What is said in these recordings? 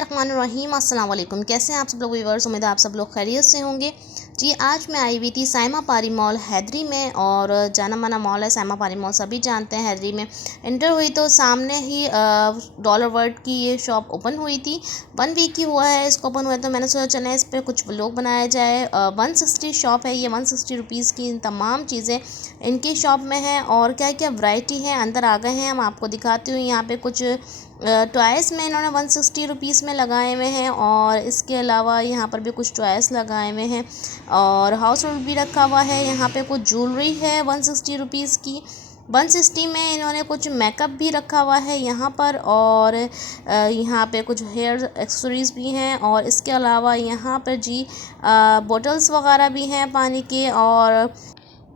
बिस्मिल्लाहिर्रहमानिर्रहीम। अस्सलाम वालेकुम। कैसे हैं आप सब लोग व्यूअर्स? उम्मीद है आप सब लोग खैरियत से होंगे। जी, आज मैं आई हुई थी साइमा पारी मॉल हैदरी में, और जाना माना मॉल है साइमा पारी मॉल, सभी जानते हैं। हैदरी में एंटर हुई तो सामने ही डॉलर वर्ल्ड की ये शॉप ओपन हुई थी। 1 वीक ही हुआ है इसको ओपन हुए, तो मैंने सोचा चलें इस पर कुछ व्लॉग बनाया जाए। 160 शॉप है ये, 160 रुपीज़ की तमाम चीज़ें इनकी शॉप में है, और क्या क्या वैरायटी है। अंदर आ गए हैं, हम आपको दिखाती हूँ। यहाँ पे कुछ टॉयज़ में इन्होंने 160 रुपीज़ में लगाए हुए हैं, और इसके अलावा यहाँ पर भी कुछ टॉयज़ लगाए हुए हैं, और हाउस होल्ड भी रखा हुआ है। यहाँ पे कुछ ज्वेलरी है 160 रुपीज़ की। 160 में इन्होंने कुछ मेकअप भी रखा हुआ है यहाँ पर, और यहाँ पे कुछ हेयर एक्सेसरीज़ भी हैं, और इसके अलावा यहाँ पर जी बॉटल्स वगैरह भी हैं पानी के, और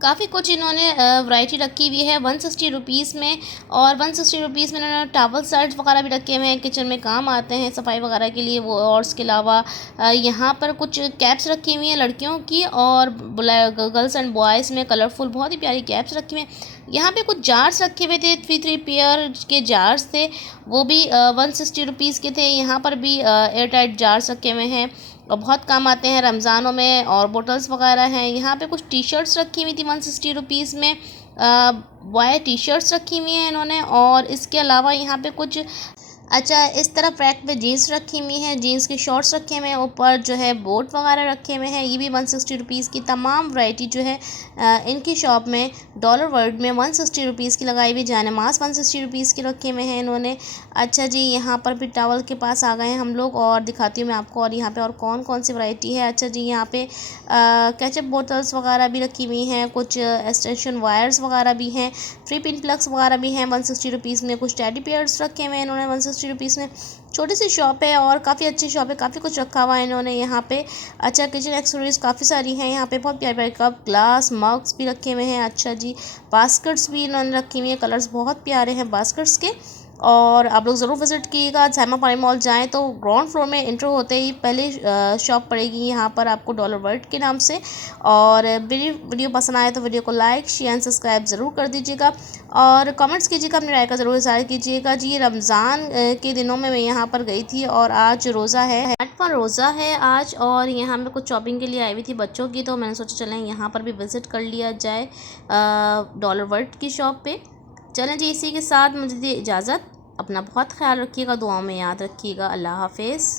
काफ़ी कुछ इन्होंने वैरायटी रखी हुई है 160 रुपीज़ में। और 160 रुपीज़ में इन्होंने टॉवल सेट्स वगैरह भी रखे हुए हैं, किचन में काम आते हैं सफाई वगैरह के लिए वो। और इसके अलावा यहाँ पर कुछ कैप्स रखी हुई हैं लड़कियों की, और गर्ल्स एंड बॉयज़ में कलरफुल बहुत ही प्यारी कैप्स रखी हुई हैं। यहाँ पे कुछ जार्स रखे हुए थे, 3 पेयर के जार्स थे, वो भी 160 रुपीज़ के थे। यहाँ पर भी एयर टाइट जार्स रखे हुए हैं और बहुत काम आते हैं रमज़ानों में, और बोटल्स वगैरह हैं। यहाँ पे कुछ टी शर्ट्स रखी हुई थी 160 रुपीज़ में, बॉय टी शर्ट्स रखी हुई हैं इन्होंने। और इसके अलावा यहाँ पे कुछ इस तरफ रैक पे जीन्स रखी हुई हैं, जीन्स के शॉर्ट्स रखे हुए हैं, ऊपर जो है बोट वगैरह रखे हुए हैं। ये भी 160 रुपीज़ की तमाम वैरायटी जो है इनकी शॉप में डॉलर वर्ल्ड में 160 रुपीज़ की लगाई हुई। जानमाज़ 160 रुपीज़ के रखे हुए हैं इन्होंने। अच्छा जी, यहाँ पर भी टॉवल के पास आ गए हैं हम लोग, और दिखाती हूँ मैं आपको और यहाँ पे और कौन कौन सी वैरायटी है। अच्छा जी, यहाँ पे केचप बोतल्स वगैरह भी रखी हुई हैं, कुछ एक्सटेंशन वायर्स वगैरह भी हैं, 3 पिन प्लग्स वगैरह भी हैं 160 रुपीज़ में। कुछ टेडी बियर्स रखे हुए हैं इन्होंने 160 रुपीज़ में। छोटी सी शॉप है और काफ़ी अच्छी शॉप है, काफ़ी कुछ रखा हुआ है इन्होंने यहाँ पे। अच्छा, किचन एक्सेसरीज काफ़ी सारी हैं यहाँ पे, बहुत प्यारे प्यारे कप ग्लास मग्स भी रखे हुए हैं। अच्छा जी, बास्केट्स भी इन्होंने रखी हुई हैं, कलर्स बहुत प्यारे हैं बास्केट्स के। और आप लोग ज़रूर विज़िट कीजिएगा। साइमा पारी मॉल जाएँ तो ग्राउंड फ्लोर में इंटर होते ही पहले शॉप पड़ेगी यहाँ पर आपको डॉलर वर्ल्ड के नाम से। और मेरी वीडियो पसंद आए तो वीडियो को लाइक शेयर एंड सब्सक्राइब ज़रूर कर दीजिएगा, और कमेंट्स कीजिएगा, अपनी राय का ज़रूर इज़हार कीजिएगा। जी, रमज़ान के दिनों में मैं यहाँ पर गई थी, और आज रोज़ा है, 8वां रोज़ा है आज, और यहाँ मैं कुछ शॉपिंग के लिए आई हुई थी बच्चों की, तो मैंने सोचा चलें यहाँ पर भी विज़िट कर लिया जाए डॉलर वर्ल्ड की शॉप पे। चलें जी, इसी के साथ मुझे दी इजाज़त। अपना बहुत ख्याल रखिएगा, दुआओं में याद रखिएगा। अल्लाह हाफिज़।